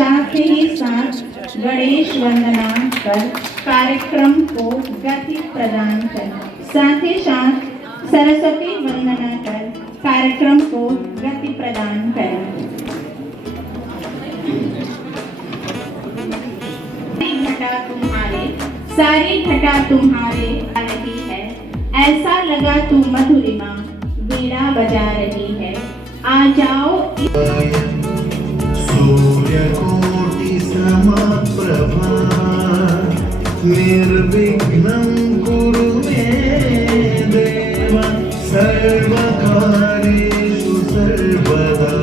साथ ही साथ गणेश वंदना कर कार्यक्रम को गति प्रदान करें। साथ ही साथ सरस्वती वंदना कर कार्यक्रम को गति प्रदान करें। सारी घटा तुम्हारे आ रही है, ऐसा लगा तू मधुरिमा वीणा बजा रही है। आ जाओ सूर्यकोटि समप्रभा निर्विघ्नं कुरु मे देव सर्वकार्येषु सर्वदा।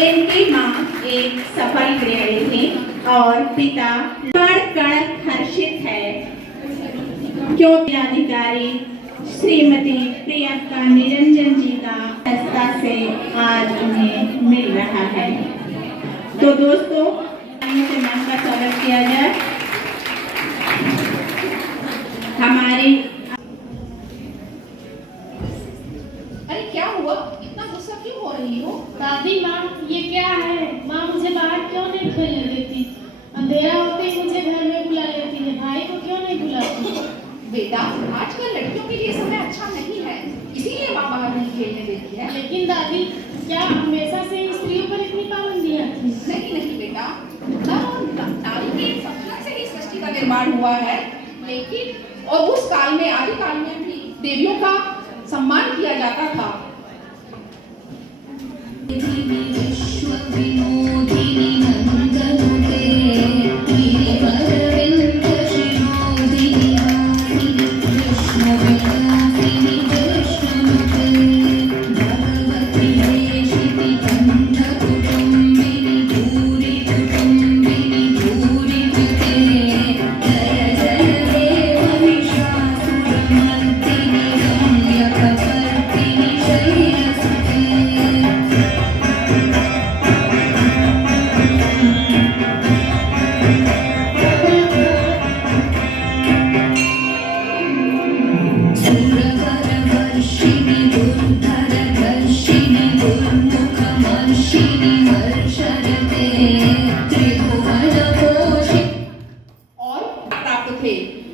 इनकी मां एक सफल गृहिणी थी और पिता कण हर्षित है क्योंकि अधिकारी श्रीमती प्रियंका निरंजन जी का रास्ता से आज उन्हें मिल रहा है। तो दोस्तों से मन का स्वागत किया जाए। हमारी अरे क्या हुआ, इतना गुस्सा क्यों हो रही हो? दादी माँ ये क्या है? माँ मुझे बाहर क्यों नहीं खेलने देती? अंधेरा होते ही मुझे घर में बुला लेती है, भाई को क्यों नहीं बुलाती? बेटा आजकल लड़कियों के लिए समय अच्छा नहीं है, इसीलिए माँ बाहर नहीं खेलने देती है। लेकिन दादी क्या हमेशा से स्त्रियों पर इतनी पाबंदियाँ थी? नहीं नहीं बेटा, नारी के सपना से ही सृष्टि का निर्माण हुआ है, लेकिन और उस काल में आदि काल में भी देवियों का सम्मान किया जाता था।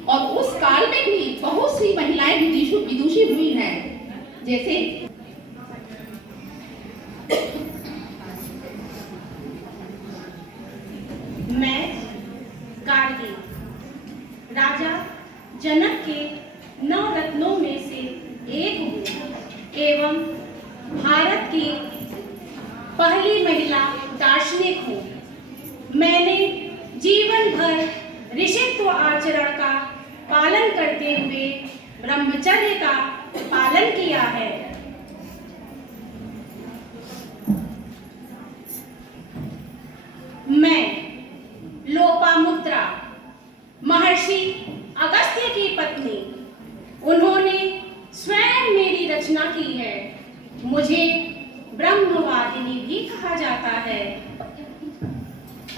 और उस काल में भी बहुत सी महिलाएं विदुषी हुई हैं, जैसे मैं गार्गी राजा जनक के 9 रत्नों में से एक हूँ एवं भारत की पहली महिला दार्शनिक हूँ। मैंने जीवन भर ऋषित्व आचरण का पालन करते हुए ब्रह्मचर्य का पालन किया है। मैं लोपामुद्रा महर्षि अगस्त्य की पत्नी, उन्होंने स्वयं मेरी रचना की है। मुझे ब्रह्मवादिनी भी कहा जाता है।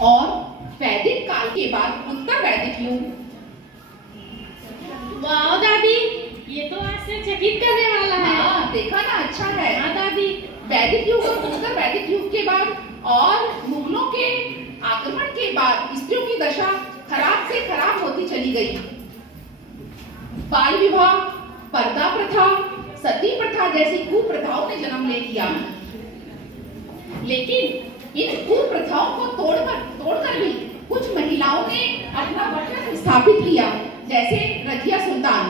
और वैदिक काल के बाद उत्तर वैदिक युग। वाह दादी, ये तो आश्चर्यचकित करने वाला है। हाँ देखा ना, अच्छा है। हाँ दादी, वैदिक युग और उत्तर वैदिक युग के बाद और मुगलों के आक्रमण के बाद स्त्रियों की दशा खराब से खराब होती चली गई। बाल विवाह, पर्दा प्रथा, सती प्रथा जैसी कुप्रथाओं ने जन्म ले लिया। लेकिन इन कुप्रथाओं को तोड़कर भी कुछ महिलाओं ने अपना वर्चस्व स्थापित किया, जैसे रजिया सुल्तान।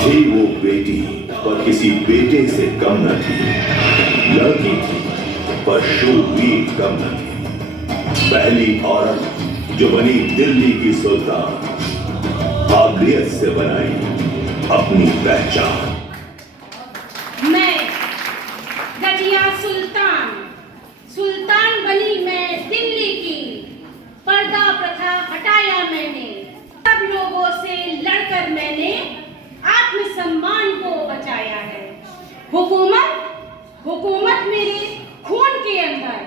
थी वो बेटी पर किसी बेटे से कम न थी, लड़की थी पर शूरवीर कम न थी। पहली औरत जो बनी दिल्ली की सुल्तान, काबिलियत से बनाई अपनी पहचान। मैं रजिया सुल्तान, सुल्तान बनी मैं दिल्ली की। पर्दा प्रथा हटाया मैंने, सब लोगों से लड़कर मैंने आत्मसम्मान को बचाया है। हुकूमत मेरे खून के अंदर,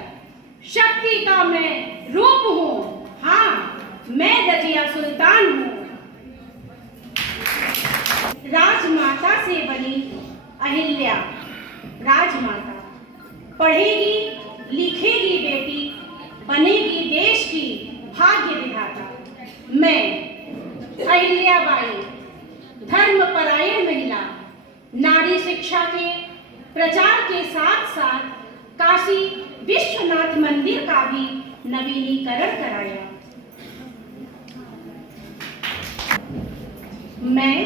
शक्ति का मैं रूप हूँ। हाँ, मैं रजिया सुल्तान हूँ। राजमाता से बनी अहिल्या, राजमाता। पढ़ेगी लिखेगी बेटी, बनेगी देश की भाग्य विधाता। मैं अहिल्याबाई, धर्मपरायण महिला, नारी शिक्षा के प्रचार के साथ साथ काशी विश्वनाथ मंदिर का भी नवीनीकरण कराया। मैं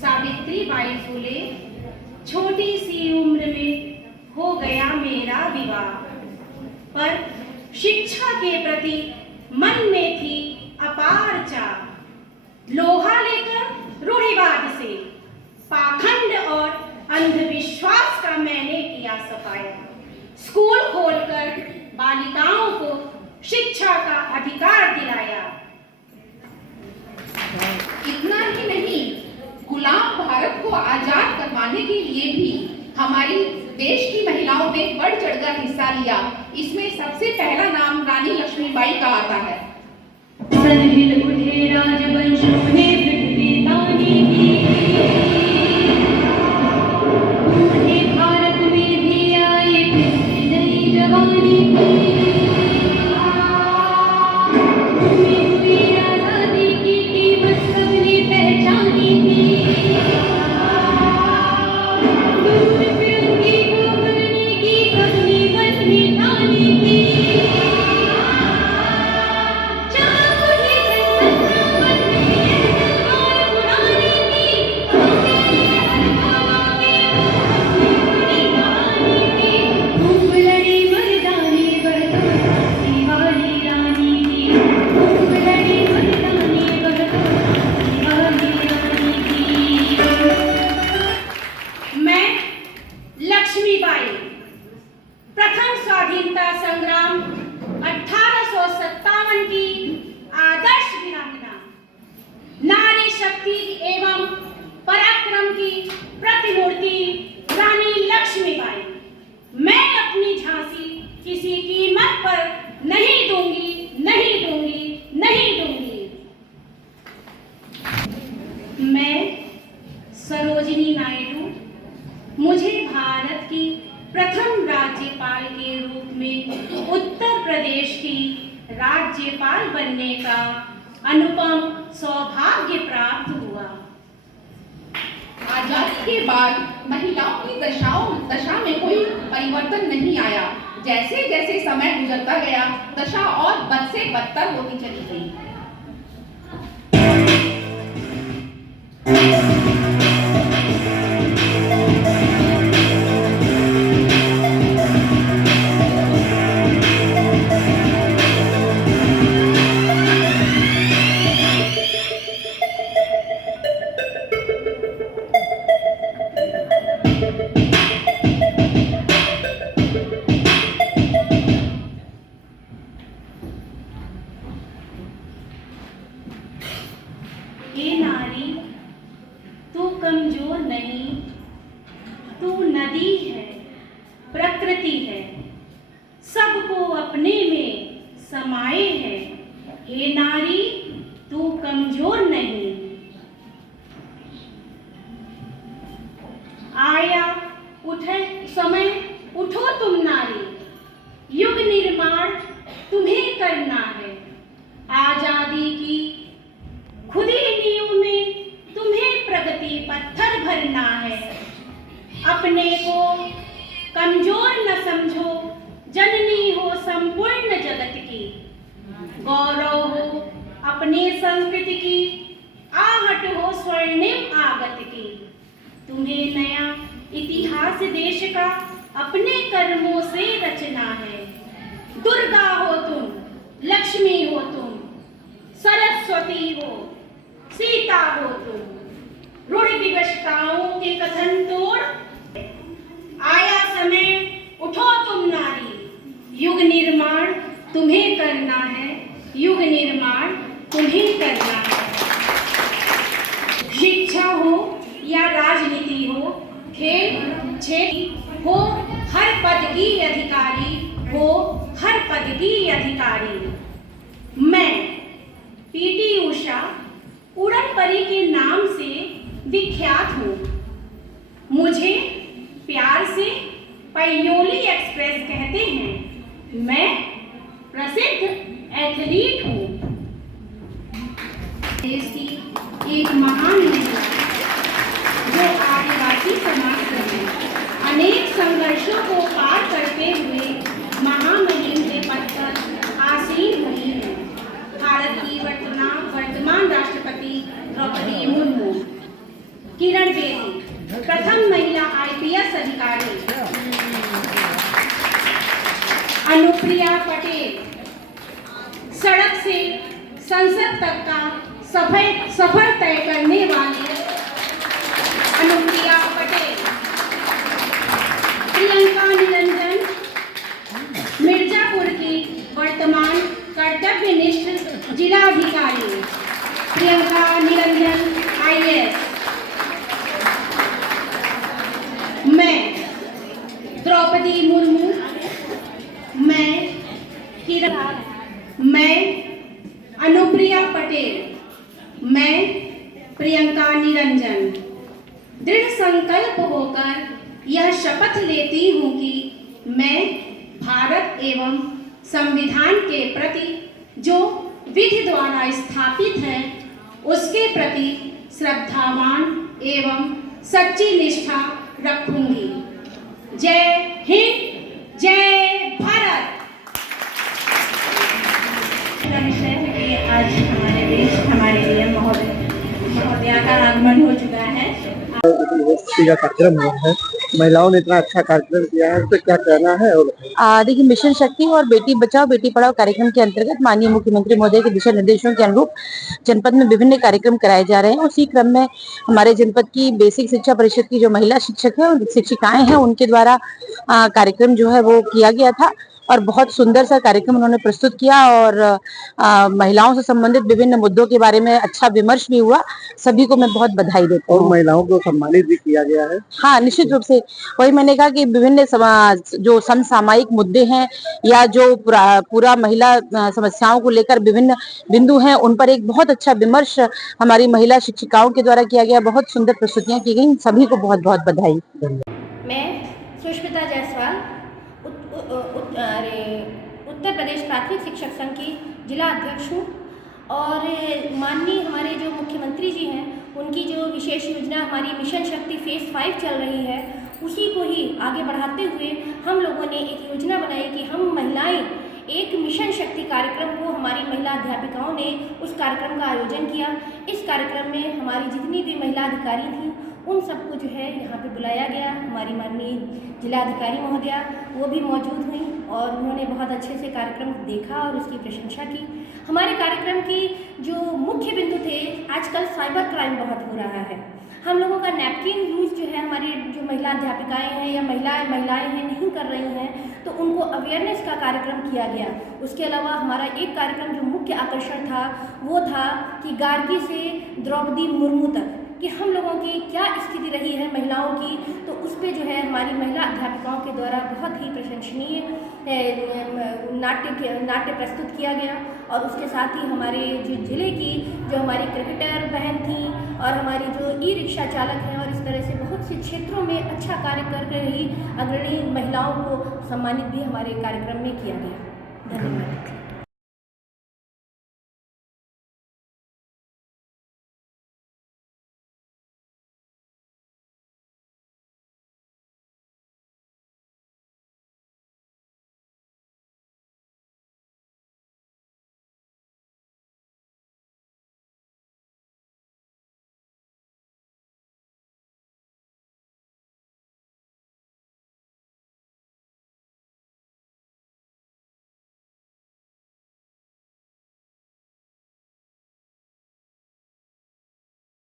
सावित्रीबाई फुले, छोटी सी उम्र में हो गया मेरा विवाह, पर शिक्षा के प्रति मन में थी अपार चाह। लोहा लेकर रूढ़िवाद से, पाखंड और अंधविश्वास का मैंने किया सफाया। स्कूल खोलकर बालिकाओं को शिक्षा का अधिकार दिलाया। इतना ही नहीं, गुलाम भारत को आजाद करवाने के लिए भी हमारी देश की महिलाओं ने बढ़ चढ़कर हिस्सा लिया। इसमें सबसे पहला नाम रानी लक्ष्मीबाई का आता है। सनहिल उठे राजवंशों ने पृथ्वी तानी की, उठे भारत में भी आए फिर नई जवानी की। भूमि हुई आजादी की कीमत सबने पहचानी थी। दूर फिरंगी को करने की सबने मन में ठानी थी। मैं लक्ष्मीबाई, प्रथम स्वाधीनता संग्राम 1857 की आदर्श वीरांगना, नारी शक्ति एवं पराक्रम की प्रतिमूर्ति रानी लक्ष्मीबाई। मैं अपनी झांसी किसी कीमत पर नहीं दूंगी, नहीं दूंगी, नहीं दूंगी। मैं सरोजिनी नायडू, मुझे भारत की प्रथम राज्यपाल के रूप में उत्तर प्रदेश की राज्यपाल बनने का अनुपम सौभाग्य प्राप्त हुआ। आजादी के बाद महिलाओं की दशा में कोई परिवर्तन नहीं आया। जैसे जैसे समय गुजरता गया, दशा और बद से बदतर होती चली गई। हे नारी, तू कमजोर नहीं, तू नदी है, प्रकृति है, सबको अपने में समाये है। हे नारी, तू कमजोर नहीं। आया उठे समय, उठो तुम नारी, युग निर्माण तुम्हें करना है। आजादी की खुदी नींव में अपने को कमजोर न समझो, जननी हो संपूर्ण जगत की। गौरव हो अपने संस्कृति की, आहट हो स्वर्णिम आगत की। तुम्हें नया इतिहास देश का अपने कर्मों से रचना है। दुर्गा हो तुम, लक्ष्मी हो तुम, सरस्वती हो, सीता हो तुम। रूढ़ विवशताओं के कथन तोड़ आया समय, उठो तुम नारी। युग निर्माण तुम्हें करना है, युग निर्माण तुम्हें करना है। शिक्षा हो या राजनीति हो, खेल क्षेत्र हो, हर पद की अधिकारी हो, हर पद की अधिकारी। मैं पीटी उषा उड़न परी के नाम से विख्यात हूँ। मुझे प्यार से पैयोली एक्सप्रेस कहते हैं। मैं प्रसिद्ध एथलीट हूँ। देश की एक महान महिला जो आदिवासी समाज में अनेक संघर्षों को पार करते हुए महामहिम के पद पर आसीन हुई है। भारत की वर्तमान राष्ट्रपति द्रौपदी मुर्मू, किरण बेदी प्रथम महिला IPS अधिकारी, अनुप्रिया पटेल सड़क से संसद तक का सफर तय करने वाली अनुप्रिया पटेल, प्रियंका निरंजन मिर्जापुर की वर्तमान कर्तव्यनिष्ठ जिलाधिकारी, प्रियंका निरंजन IAS। मैं द्रौपदी मुर्मू, मैं अनुप्रिया पटेल, मैं प्रियंका निरंजन दृढ़ संकल्प होकर यह शपथ लेती हूँ कि मैं भारत एवं संविधान के प्रति जो विधि द्वारा स्थापित है उसके प्रति श्रद्धावान एवं सच्ची निष्ठा रखूंगी। जय हिंद, जय भारत। विषय है कि आज हमारे देश हमारे लिए महोदया का आगमन हो चुका है। का कार्यक्रम हुआ है, महिलाओं ने इतना अच्छा कार्यक्रम किया है, तो क्या कहना है? और देखिए, मिशन शक्ति और बेटी बचाओ बेटी पढ़ाओ कार्यक्रम के अंतर्गत माननीय मुख्यमंत्री महोदय के दिशा निर्देशों के अनुरूप जनपद में विभिन्न कार्यक्रम कराए जा रहे हैं। उसी क्रम में हमारे जनपद की बेसिक शिक्षा परिषद की जो महिला शिक्षक है और शिक्षिकाएं हैं उनके द्वारा कार्यक्रम जो है वो किया गया था और बहुत सुंदर सा कार्यक्रम उन्होंने प्रस्तुत किया और महिलाओं से संबंधित विभिन्न मुद्दों के बारे में अच्छा विमर्श भी हुआ। सभी को मैं बहुत बधाई देती हूँ। और महिलाओं को सम्मानित भी किया गया है। हाँ, निश्चित रूप से वही मैंने कहा कि विभिन्न जो समसामयिक मुद्दे हैं या जो पूरा महिला समस्याओं को लेकर विभिन्न बिंदु हैं उन पर एक बहुत अच्छा विमर्श हमारी महिला शिक्षिकाओं के द्वारा किया गया। बहुत सुंदर प्रस्तुतियां की गई। सभी को बहुत बहुत बधाई। मैं सुष्मिता जायसवाल उत्तर प्रदेश प्राथमिक शिक्षक संघ की जिला अध्यक्ष हूँ और माननीय हमारे जो मुख्यमंत्री जी हैं उनकी जो विशेष योजना हमारी मिशन शक्ति फेज 5 चल रही है उसी को ही आगे बढ़ाते हुए हम लोगों ने एक योजना बनाई कि हम महिलाएं एक मिशन शक्ति कार्यक्रम को हमारी महिला अध्यापिकाओं ने उस कार्यक्रम का आयोजन किया। इस कार्यक्रम में हमारी जितनी भी महिला अधिकारी थी उन सबको जो है यहाँ पे बुलाया गया। हमारी माननीय जिलाधिकारी महोदया वो भी मौजूद हुई और उन्होंने बहुत अच्छे से कार्यक्रम देखा और उसकी प्रशंसा की। हमारे कार्यक्रम की जो मुख्य बिंदु थे, आजकल साइबर क्राइम बहुत हो रहा है। हम लोगों का नैपकिन यूज़ जो है हमारी जो महिला अध्यापिकाएँ हैं या महिलाएँ हैं नहीं कर रही हैं तो उनको अवेयरनेस का कार्यक्रम किया गया। उसके अलावा हमारा एक कार्यक्रम जो मुख्य आकर्षण था वो था कि गार्गी से द्रौपदी मुर्मू तक कि हम लोगों की क्या स्थिति रही है महिलाओं की, तो उस पर जो है हमारी महिला अध्यापिकाओं के द्वारा बहुत ही प्रशंसनीय नाट्य प्रस्तुत किया गया। और उसके साथ ही हमारे जो जिले की जो हमारी क्रिकेटर बहन थी और हमारी जो ई-रिक्शा चालक हैं और इस तरह से बहुत से क्षेत्रों में अच्छा कार्य कर रही अग्रणी महिलाओं को सम्मानित भी हमारे कार्यक्रम में किया गया। धन्यवाद।